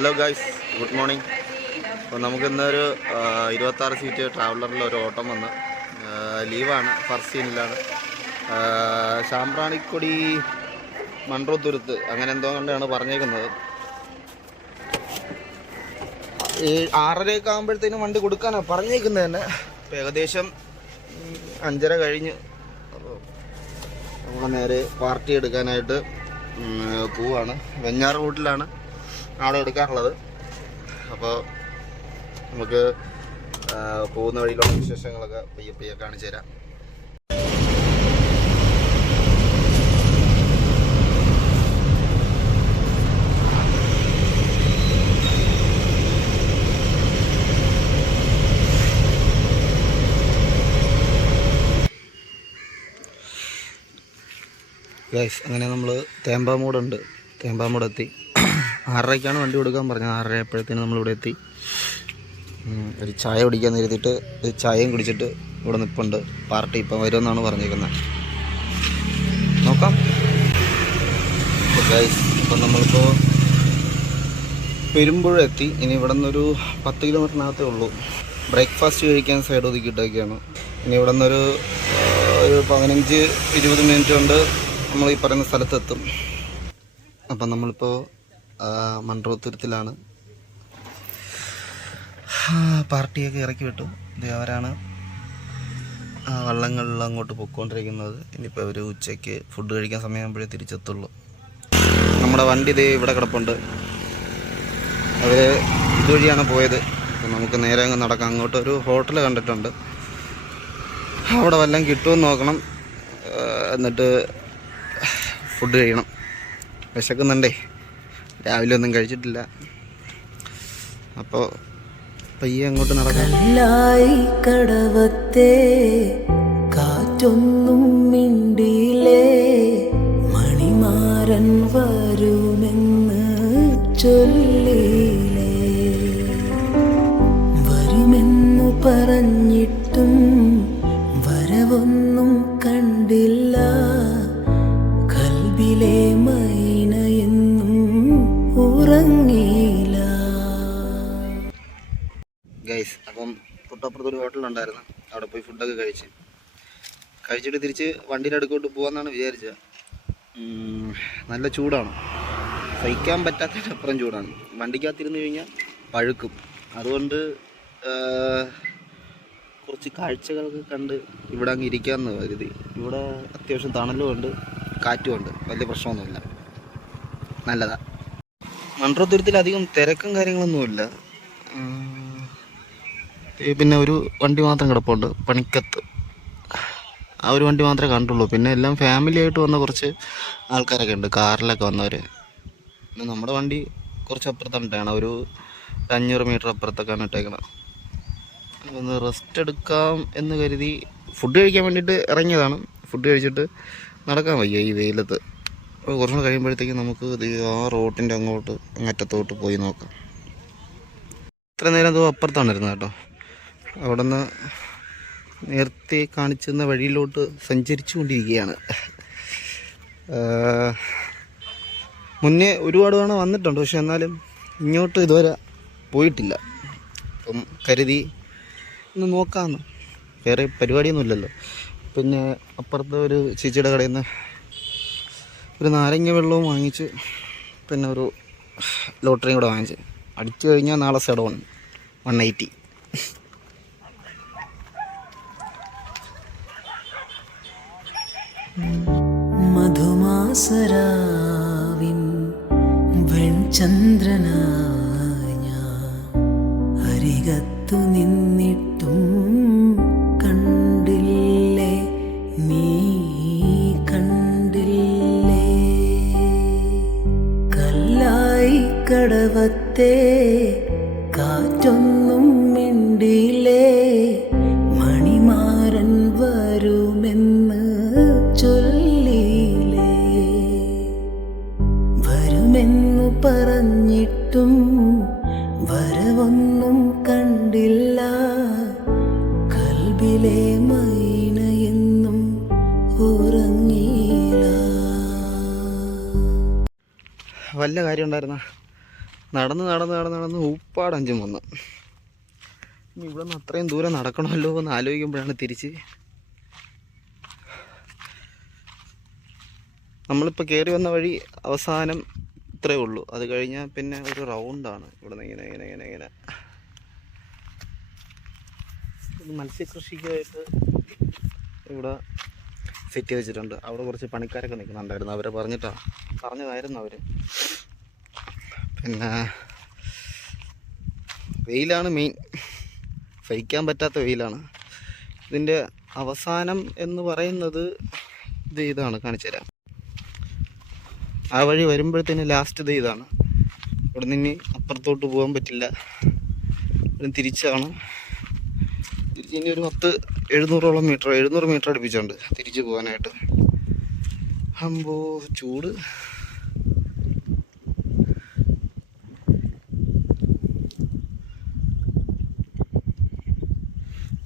Hello guys, good morning. അപ്പോൾ നമുക്കിന്നൊരു 26 seat ട്രാവലറിൽ ഒരു ഓട്ടം വന്ന് ലീവാണ്. ഫസ്റ്റ് സീനിലാണ് ശാമ്പ്രാണിക്കൊടി മൺട്രോത്തുരുത്ത് അങ്ങനെ എന്തോ കണ്ടാണ് പറഞ്ഞേക്കുന്നത്. 6:30 ആകുമ്പോഴത്തേനും വണ്ടി കൊടുക്കാനാണ് പറഞ്ഞേക്കുന്നത് തന്നെ. അപ്പോൾ ഏകദേശം 5:30 കഴിഞ്ഞ് നമ്മൾ നേരെ പാർട്ടി എടുക്കാനായിട്ട് പോവാണ്. വെഞ്ഞാറ് റൂട്ടിലാണ് അവിടെ എടുക്കാറുള്ളത്. അപ്പോൾ നമുക്ക് പോകുന്ന വഴിയിലുള്ള വിശേഷങ്ങളൊക്കെ പയ്യെ കാണിച്ചു തരാം. ഗൈസ്, അങ്ങനെ നമ്മൾ തേമ്പാമൂട് എത്തി. 6:30 വണ്ടി കൊടുക്കാൻ പറഞ്ഞത്. 6:30 ആയപ്പോഴത്തേനും നമ്മളിവിടെ എത്തി. ഒരു ചായ കുടിക്കാൻ നിർത്തിയിട്ട് ഒരു ചായയും കുടിച്ചിട്ട് ഇവിടെ നിൽപ്പുണ്ട്. പാർട്ടി ഇപ്പം വരുമെന്നാണ് പറഞ്ഞേക്കുന്നത്. നോക്കാം. ഗൈസ്, ഇപ്പം നമ്മളിപ്പോൾ പെരുമ്പുഴ എത്തി. ഇനി ഇവിടെ നിന്നൊരു 10 കിലോമീറ്ററിനകത്തേ ഉള്ളൂ. ബ്രേക്ക്ഫാസ്റ്റ് കഴിക്കാൻ സൈഡ് ഒതുക്കിയിട്ടൊക്കെയാണ്. ഇനി ഇവിടെ നിന്നൊരു 15-20 മിനിറ്റ് കൊണ്ട് നമ്മൾ ഈ പറയുന്ന സ്ഥലത്തെത്തും. അപ്പം നമ്മളിപ്പോൾ മൺട്രോത്തുരുത്തിലാണ്. പാർട്ടിയൊക്കെ ഇറക്കി വിട്ടു. ഇത് അവരാണ് വള്ളങ്ങളിൽ അങ്ങോട്ട് പൊയ്ക്കൊണ്ടിരിക്കുന്നത്. ഇനിയിപ്പോൾ അവർ ഉച്ചയ്ക്ക് ഫുഡ് കഴിക്കാൻ സമയമാകുമ്പോഴേ തിരിച്ചെത്തുള്ളൂ. നമ്മുടെ വണ്ടി ഇതേ ഇവിടെ കിടപ്പുണ്ട്. അവർ ഇതുവഴിയാണ് പോയത്. അപ്പം നമുക്ക് നേരെ അങ്ങ് നടക്കാം. അങ്ങോട്ടൊരു ഹോട്ടൽ കണ്ടിട്ടുണ്ട്. അവിടെ വല്ലതും കിട്ടുമെന്ന് നോക്കണം. എന്നിട്ട് ഫുഡ് കഴിക്കണം. വിശക്കുന്നുണ്ടേ. രാവിലെ ഒന്നും കഴിച്ചിട്ടില്ല. അപ്പോൾ പയ്യെ അങ്ങോട്ട് നടക്കാം. കടവത്തെ കാറ്റൊന്നും മിണ്ടിയിലേ, മണിമാരൻ വരുമെന്ന് ചൊല്ലിയിലേ, വരുമെന്നു പറഞ്ഞിട്ടും വരവൊന്നും കണ്ടില്ല, കൽബിലെ മൈനയെന്നും ഉറങ്ങിയില്ല. ഗൈസ്, അപ്പം തൊട്ടപ്പുറത്തൊരു ഹോട്ടലുണ്ടായിരുന്നു. അവിടെ പോയി ഫുഡൊക്കെ കഴിച്ചിട്ട് തിരിച്ച് വണ്ടിയുടെ അടുക്കോട്ട് പോകാമെന്നാണ് വിചാരിച്ചത്. നല്ല ചൂടാണ്, സഹിക്കാൻ പറ്റാത്തതിനപ്പുറം ചൂടാണ്. വണ്ടിക്കകത്തിരുന്ന് കഴിഞ്ഞാൽ പഴുക്കും. അതുകൊണ്ട് കുറച്ച് കാഴ്ചകളൊക്കെ കണ്ട് ഇവിടെ അങ്ങ് ഇരിക്കാമെന്ന് കരുതി. ഇവിടെ അത്യാവശ്യം തണലും ഉണ്ട്, കാറ്റും ഉണ്ട്. വലിയ പ്രശ്നമൊന്നുമില്ല, നല്ലതാണ്. മൺട്രോത്തുരുത്തിൽ അധികം തിരക്കും കാര്യങ്ങളൊന്നുമില്ല. പിന്നെ ഒരു വണ്ടി മാത്രം കിടപ്പുണ്ട്, പണിക്കത്ത്. ആ ഒരു വണ്ടി മാത്രമേ കണ്ടുള്ളൂ. പിന്നെ എല്ലാം ഫാമിലി ആയിട്ട് വന്ന കുറച്ച് ആൾക്കാരൊക്കെ ഉണ്ട്, കാറിലൊക്കെ വന്നവർ. പിന്നെ നമ്മുടെ വണ്ടി കുറച്ച് അപ്പുറത്താണ്, ഒരു 500 മീറ്റർ അപ്പുറത്തൊക്കെയാണ് ഇട്ടേക്കണം. ഒന്ന് റെസ്റ്റ് എടുക്കാം എന്ന് കരുതി ഫുഡ് കഴിക്കാൻ വേണ്ടിയിട്ട് ഇറങ്ങിയതാണ്. ഫുഡ് കഴിച്ചിട്ട് നടക്കാൻ വയ്യ ഈ വെയിലത്ത്. അപ്പോൾ കുറച്ചുകൂടെ കഴിയുമ്പോഴത്തേക്കും നമുക്ക് ആ റോട്ടിൻ്റെ അങ്ങറ്റത്തോട്ട് പോയി നോക്കാം. ഇത്ര നേരം എന്തോ അപ്പുറത്താണ് ഇരുന്നത് കേട്ടോ. അവിടെ നിന്ന് നേരത്തെ കാണിച്ചിരുന്ന വഴിയിലോട്ട് സഞ്ചരിച്ചു കൊണ്ടിരിക്കുകയാണ്. മുന്നേ ഒരുപാട് തവണ വന്നിട്ടുണ്ട്, പക്ഷെ എന്നാലും ഇങ്ങോട്ട് ഇതുവരെ പോയിട്ടില്ല. അപ്പം കരുതി ഒന്ന് നോക്കാമെന്ന്. വേറെ പരിപാടിയൊന്നുമില്ലല്ലോ. പിന്നെ അപ്പുറത്ത് ഒരു ചേച്ചിയുടെ കടയിൽ നിന്ന് ഒരു നാരങ്ങ വെള്ളവും വാങ്ങിച്ച്, പിന്നെ ഒരു ലോട്ടറിയും കൂടെ വാങ്ങിച്ച് അടിച്ചു കഴിഞ്ഞാൽ നാളെ സെഡോൺ 180. മധുമാസരാവിൻ വെൺചന്ദ്രനായ അരികത്തു നിന്നിട്ടും കണ്ടില്ലേ, നീ കണ്ടില്ലേ, കല്ലായി കടവത്തെ കാറ്റൊന്നും മിണ്ടിയിലേ, മണിമാരൻ വരുമെന്ന് ചൊല്ലിയിലേ, വരുമെന്നു പറഞ്ഞിട്ടും വരവൊന്നും കണ്ടില്ല, കൽബിലെ മൈനയെന്നും ഉറങ്ങിയില്ല. വല്ല കാര്യം ഉണ്ടായിരുന്ന നടന്ന് ഊപ്പാട് 5 വന്നു. ഇനി ഇവിടെ നിന്ന് അത്രയും ദൂരം നടക്കണമല്ലോ എന്ന് ആലോചിക്കുമ്പോഴാണ് തിരിച്ച് നമ്മളിപ്പോൾ കയറി വന്ന വഴി അവസാനം ഇത്രയേ ഉള്ളൂ. അത് കഴിഞ്ഞാൽ പിന്നെ ഒരു റൗണ്ടാണ്. ഇവിടെ നിന്ന് ഇങ്ങനെ മത്സ്യകൃഷിക്കായിട്ട് ഇവിടെ സെറ്റ് വെച്ചിട്ടുണ്ട്. അവിടെ കുറച്ച് പണിക്കാരൊക്കെ നിൽക്കുന്നുണ്ടായിരുന്നു. അവരെ പറഞ്ഞതായിരുന്നു അവർ. പിന്നെ വെയിലാണ് മെയിൻ, സഹിക്കാൻ പറ്റാത്ത വെയിലാണ്. ഇതിൻ്റെ അവസാനം എന്ന് പറയുന്നത് ഇതാണ്, കാണിച്ചു തരാം. ആ വഴി വരുമ്പോഴത്തേന് ലാസ്റ്റ് ഇതാണ്. ഇവിടെ നിന്ന് അപ്പുറത്തോട്ട് പോകാൻ പറ്റില്ല, തിരിച്ചാണ്. ഇനി ഒരു 700 മീറ്റർ അടുപ്പിച്ചുണ്ട് തിരിച്ചു പോകാനായിട്ട്. അമ്പോ ചൂട്.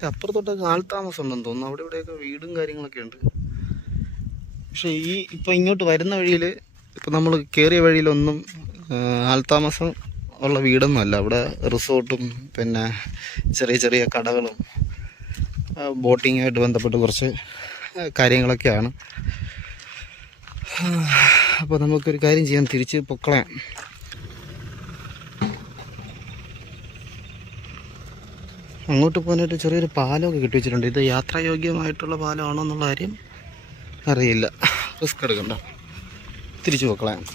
അപ്പുറത്തോട്ടൊക്കെ ആൾത്താമസം ഉണ്ടെന്ന് തോന്നുന്നു. അവിടെ ഇവിടെയൊക്കെ വീടും കാര്യങ്ങളൊക്കെ ഉണ്ട്. പക്ഷേ ഇപ്പം ഇങ്ങോട്ട് വരുന്ന വഴിയിൽ, ഇപ്പം നമ്മൾ കയറിയ വഴിയിലൊന്നും ആൾത്താമസം ഉള്ള വീടൊന്നും അല്ല. അവിടെ റിസോർട്ടും പിന്നെ ചെറിയ കടകളും ബോട്ടിങ്ങുമായിട്ട് ബന്ധപ്പെട്ട് കുറച്ച് കാര്യങ്ങളൊക്കെയാണ്. അപ്പോൾ നമുക്കൊരു കാര്യം ചെയ്യാം, തിരിച്ച് പൊക്കളയാം. അങ്ങോട്ട് പോകാനായിട്ട് ചെറിയൊരു പാലമൊക്കെ കെട്ടി വെച്ചിട്ടുണ്ട്. ഇത് യാത്രായോഗ്യമായിട്ടുള്ള പാലമാണോ എന്നുള്ള കാര്യം അറിയില്ല. റിസ്ക് എടുക്കണ്ട, തിരിച്ചു പൊക്കളയാം.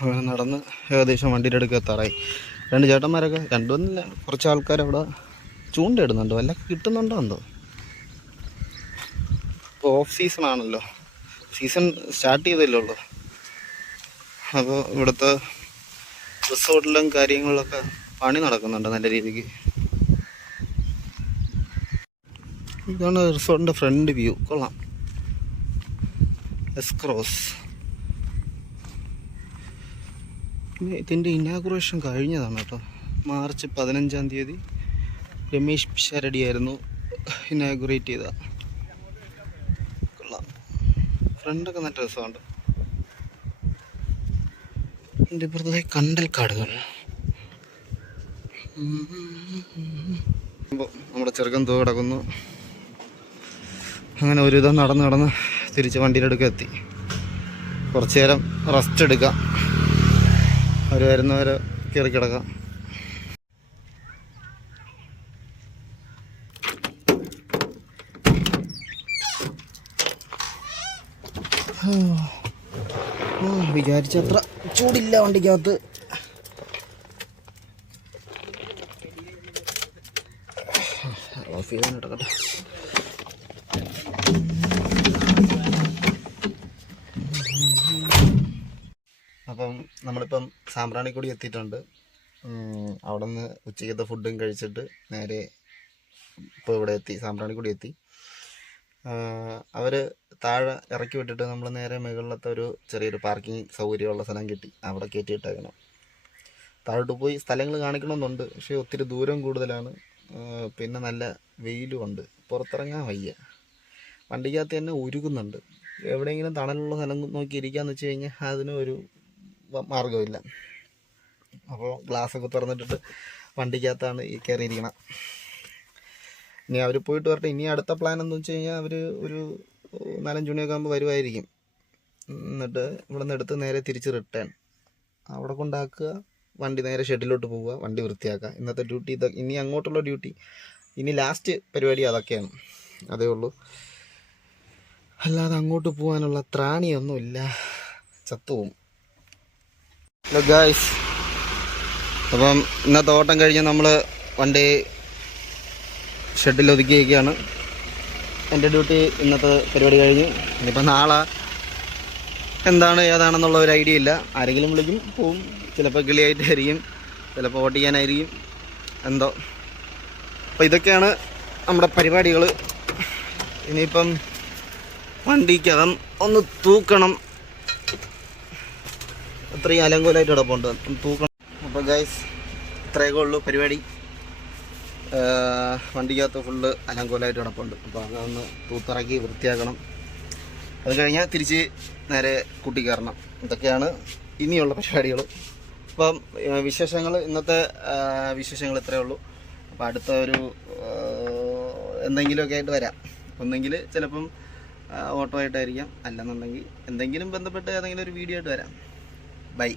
അങ്ങനെ നടന്ന് ഏകദേശം വണ്ടിയുടെ അടുക്ക് എത്താറായി. 2 ചേട്ടന്മാരൊക്കെ, രണ്ടൊന്നില്ല, കുറച്ച് ആൾക്കാർ അവിടെ ചൂണ്ടയിടുന്നുണ്ടോ, വല്ല കിട്ടുന്നുണ്ടോ എന്തോ. ഇപ്പോൾ ഓഫ് സീസൺ ആണല്ലോ, സീസൺ സ്റ്റാർട്ട് ചെയ്തല്ലേ ഉള്ളൂ. അപ്പോൾ ഇവിടുത്തെ റിസോർട്ടിലും കാര്യങ്ങളിലൊക്കെ പണി നടക്കുന്നുണ്ട് നല്ല രീതിക്ക്. ഇതാണ് റിസോർട്ടിൻ്റെ ഫ്രണ്ട് വ്യൂ, കൊള്ളാം. എസ്ക്രോസ്. ഇതിൻ്റെ ഇനാഗുറേഷൻ കഴിഞ്ഞതാണ് കേട്ടോ. മാർച്ച് 15-ാം തീയതി രമേശ് പിഷാരടിയായിരുന്നു ഇനാഗുറേറ്റ് ചെയ്ത. കൊള്ളാം, ഫ്രണ്ടൊക്കെ നല്ല രസമുണ്ട്. ഇതിൻ്റെ ഇപ്പുറത്തെ കണ്ടൽക്കാടുകൾ. നമ്മുടെ ചെറുക്കൻ തോ കിടക്കുന്നു. അങ്ങനെ ഒരുവിധം നടന്ന് തിരിച്ച് വണ്ടിയുടെ അടുക്ക എത്തി. കുറച്ച് നേരം റെസ്റ്റ് എടുക്കാം, അവർ വരുന്നവരെ കയറി കിടക്കാം. വിചാരിച്ചത്ര ചൂടില്ല വണ്ടിക്കകത്ത്. ഓഫ് ചെയ്യാൻ കിടക്കട്ടെ. അപ്പം നമ്മളിപ്പം സാമ്പ്രാണിക്കൊടി എത്തിയിട്ടുണ്ട്. അവിടെ നിന്ന് ഉച്ചയ്ക്കത്തെ ഫുഡും കഴിച്ചിട്ട് നേരെ ഇപ്പോൾ ഇവിടെ എത്തി, സാമ്പ്രാണിക്കൊടി എത്തി. അവർ താഴെ ഇറക്കി വിട്ടിട്ട് നമ്മൾ നേരെ മുകളിലത്തെ ഒരു ചെറിയൊരു പാർക്കിംഗ് സൗകര്യമുള്ള സ്ഥലം കിട്ടി, അവിടെ കയറ്റിയിട്ടേക്കണം. താഴോട്ട് പോയി സ്ഥലങ്ങൾ കാണിക്കണമെന്നുണ്ട്, പക്ഷേ ഒത്തിരി ദൂരം കൂടുതലാണ്. പിന്നെ നല്ല വെയിലും ഉണ്ട്, പുറത്തിറങ്ങാൻ വയ്യ. വണ്ടിക്കകത്ത് തന്നെ ഉരുകുന്നുണ്ട്. എവിടെയെങ്കിലും തണലുള്ള സ്ഥലം നോക്കി ഇരിക്കാമെന്ന് വെച്ച് കഴിഞ്ഞാൽ അതിനും ഒരു മാർഗ്ഗമില്ല. അപ്പോൾ ഗ്ലാസ്സൊക്കെ തുറന്നിട്ടിട്ട് വണ്ടിക്കകത്താണ് ഈ കയറിയിരിക്കണം. ഇനി അവർ പോയിട്ട് വരട്ടെ. ഇനി അടുത്ത പ്ലാൻ എന്ന് വെച്ച് കഴിഞ്ഞാൽ അവർ ഒരു 4-5 മണിയൊക്കെ ആകുമ്പോൾ വരുമായിരിക്കും. എന്നിട്ട് ഇവിടെ നിന്ന് എടുത്ത് നേരെ തിരിച്ച് റിട്ടേൺ അവിടെ കൊണ്ടാക്കുക, വണ്ടി നേരെ ഷെഡിലോട്ട് പോവുക, വണ്ടി വൃത്തിയാക്കുക. ഇന്നത്തെ ഡ്യൂട്ടി ഇനി അങ്ങോട്ടുള്ള ഡ്യൂട്ടി, ഇനി ലാസ്റ്റ് പരിപാടി അതൊക്കെയാണ്. അതേ ഉള്ളൂ, അല്ലാതെ അങ്ങോട്ട് പോകാനുള്ള ത്രാണിയൊന്നുമില്ല, ചത്തുപോകും. ഹലോ ഗായ്സ്, അപ്പം ഇന്നത്തെ ഓട്ടം കഴിഞ്ഞ് നമ്മൾ വണ്ടി ഷെഡിൽ ഒതുക്കിയൊക്കെയാണ്. എൻ്റെ ഡ്യൂട്ടി ഇന്നത്തെ പരിപാടി കഴിഞ്ഞു. ഇനിയിപ്പോൾ നാളെ എന്താണ് ഏതാണെന്നുള്ള ഒരു ഐഡിയ ഇല്ല. ആരെങ്കിലും വിളിക്കും, പോവും. ചിലപ്പോൾ കിളിയായിട്ടായിരിക്കും, ചിലപ്പോൾ ഓട്ടിക്കാനായിരിക്കും, എന്തോ. അപ്പോൾ ഇതൊക്കെയാണ് നമ്മുടെ പരിപാടികൾ. ഇനിയിപ്പം വണ്ടിക്കകം ഒന്ന് തൂക്കണം, അത്രയും അലങ്കോലമായിട്ട് കിടപ്പുണ്ട്, തൂക്കണം. അപ്പോൾ ഗൈസ്, ഇത്രയൊക്കെ ഉള്ളൂ പരിപാടി. വണ്ടിക്കകത്ത് ഫുള്ള് അലങ്കോലമായിട്ട് കിടപ്പുണ്ട്. അപ്പോൾ അതൊന്ന് തൂത്തിറക്കി വൃത്തിയാക്കണം. അത് കഴിഞ്ഞാൽ തിരിച്ച് നേരെ കൂട്ടി കയറണം. ഇതൊക്കെയാണ് ഇനിയുള്ള പരിപാടികൾ. അപ്പം വിശേഷങ്ങൾ, ഇന്നത്തെ വിശേഷങ്ങൾ ഇത്രയേ ഉള്ളൂ. അപ്പോൾ അടുത്ത ഒരു എന്തെങ്കിലുമൊക്കെ ആയിട്ട് വരാം. ഒന്നെങ്കിൽ ചിലപ്പം ഓട്ടോ ആയിട്ടായിരിക്കാം, അല്ലെന്നുണ്ടെങ്കിൽ എന്തെങ്കിലും ബന്ധപ്പെട്ട് ഏതെങ്കിലും ഒരു വീഡിയോ ആയിട്ട് വരാം. ബൈ.